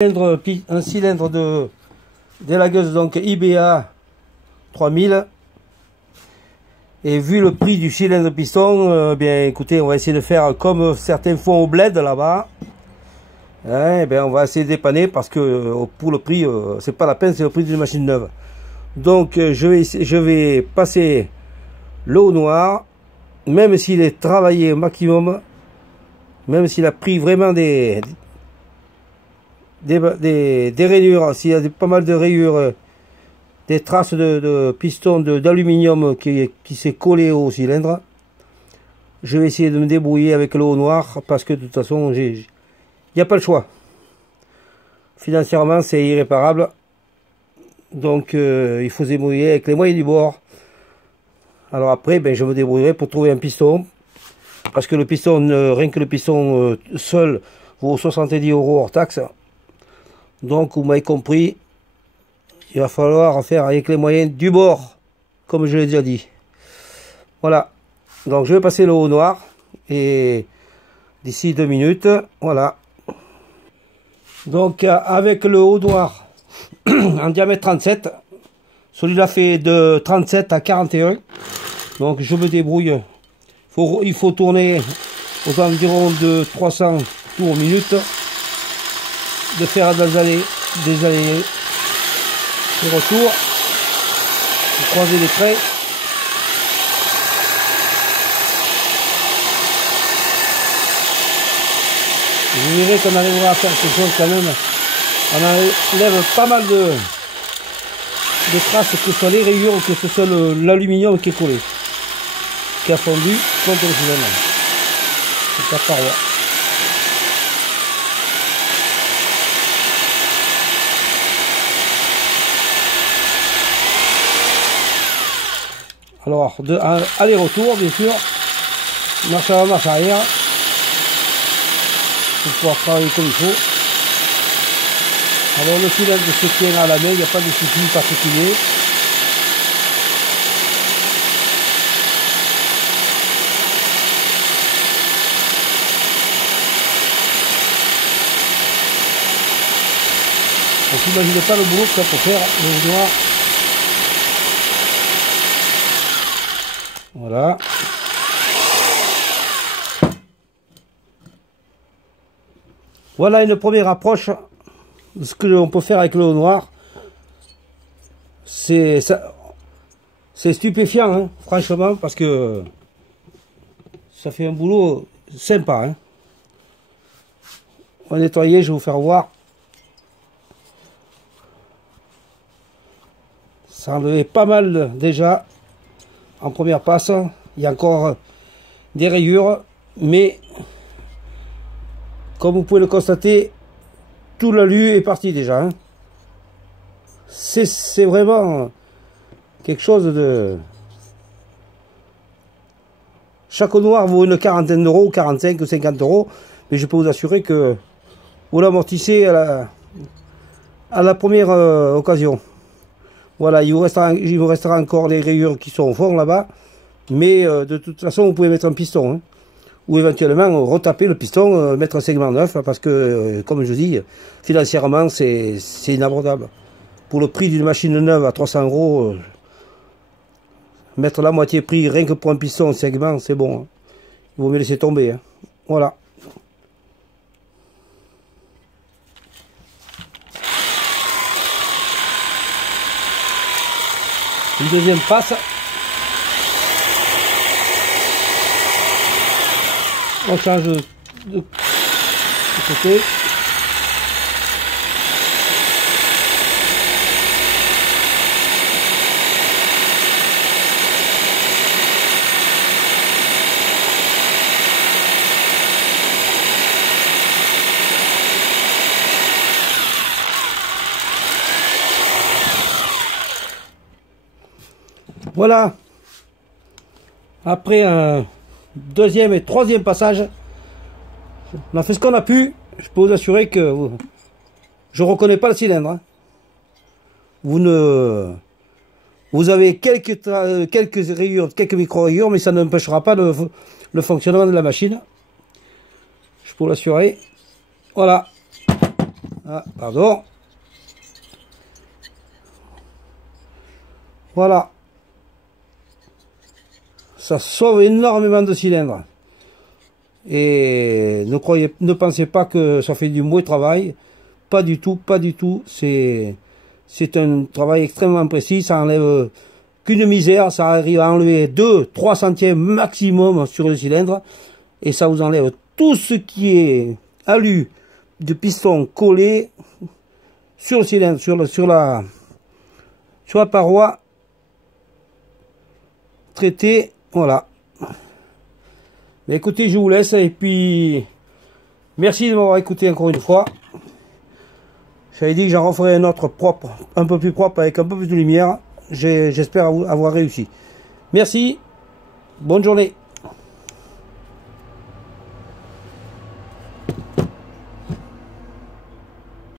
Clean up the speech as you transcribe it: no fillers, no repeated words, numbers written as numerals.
Un cylindre de délagueuse, donc IBA 3000. Et vu le prix du cylindre piston, bien écoutez, on va essayer de faire comme certains font au bled là-bas. Hein, ben on va essayer de dépanner parce que pour le prix, c'est pas la peine, c'est le prix d'une machine neuve. Donc je vais passer l'eau noire, même s'il est travaillé au maximum, même s'il a pris vraiment des rainures, s'il y a pas mal de rayures, des traces de piston d'aluminium qui s'est collé au cylindre. Je vais essayer de me débrouiller avec l'eau noire parce que de toute façon il n'y a pas le choix. Financièrement c'est irréparable, donc il faut se débrouiller avec les moyens du bord. Alors après ben, je me débrouillerai pour trouver un piston, parce que le piston, rien que le piston seul vaut 70 € hors taxe. Donc vous m'avez compris, il va falloir faire avec les moyens du bord, comme je l'ai déjà dit. Voilà, donc je vais passer l'eau noire et d'ici 2 minutes, voilà. Donc avec le haut noir en diamètre 37, celui-là fait de 37 à 41, donc je me débrouille. Il faut tourner aux environs de 300 tours minute, de faire des allées, des retours, de croiser les traits. Vous verrez qu'on arrivera à faire quelque chose quand même. On enlève pas mal de traces, que ce soit les rayures ou que ce soit l'aluminium qui est collé, qui a fondu contre le cylindre. C'est la paroi. Alors, aller-retour, bien sûr, marche avant, marche arrière, pour pouvoir travailler comme il faut. Alors, le cylindre se tient à la main, il n'y a pas de souci particulier. Donc, imaginez pas le boulot que ça peut faire, le noir. Voilà. Voilà une première approche de ce que l'on peut faire avec l'eau noire. C'est stupéfiant, hein, franchement, parce que ça fait un boulot sympa. Hein. On va nettoyer, je vais vous faire voir. Ça enlevait pas mal déjà. En première passe, il y a encore des rayures, mais comme vous pouvez le constater, tout l'alu est parti déjà. Hein. C'est vraiment quelque chose de... Chaque eau noire vaut une quarantaine d'euros, 45 ou 50 €, mais je peux vous assurer que vous l'amortissez à la première occasion. Voilà, il vous restera encore les rayures qui sont au fond là-bas. Mais de toute façon, vous pouvez mettre un piston. Hein, ou éventuellement retaper le piston, mettre un segment neuf. Parce que, comme je dis, financièrement, c'est inabordable. Pour le prix d'une machine neuve à 300 €, mettre la moitié prix rien que pour un piston, un segment, c'est bon. Hein. Il vaut mieux laisser tomber. Hein. Voilà. Une deuxième passe. On change de côté. Voilà, après un deuxième et troisième passage, on a fait ce qu'on a pu. Je peux vous assurer que je ne reconnais pas le cylindre. Hein. Vous avez quelques rayures, quelques micro-rayures, mais ça n'empêchera pas le fonctionnement de la machine. Je peux vous l'assurer. Voilà. Ah, pardon. Voilà. Ça sauve énormément de cylindres. Et ne pensez pas que ça fait du mauvais travail. Pas du tout, pas du tout. C'est un travail extrêmement précis. Ça enlève qu'une misère. Ça arrive à enlever 2-3 centièmes maximum sur le cylindre. Et ça vous enlève tout ce qui est alu de piston collé sur le cylindre, sur la paroi traitée. Voilà. Mais écoutez, je vous laisse et puis merci de m'avoir écouté encore une fois. J'avais dit que j'en referai un autre propre, un peu plus propre avec un peu plus de lumière. J'espère avoir réussi. Merci, bonne journée.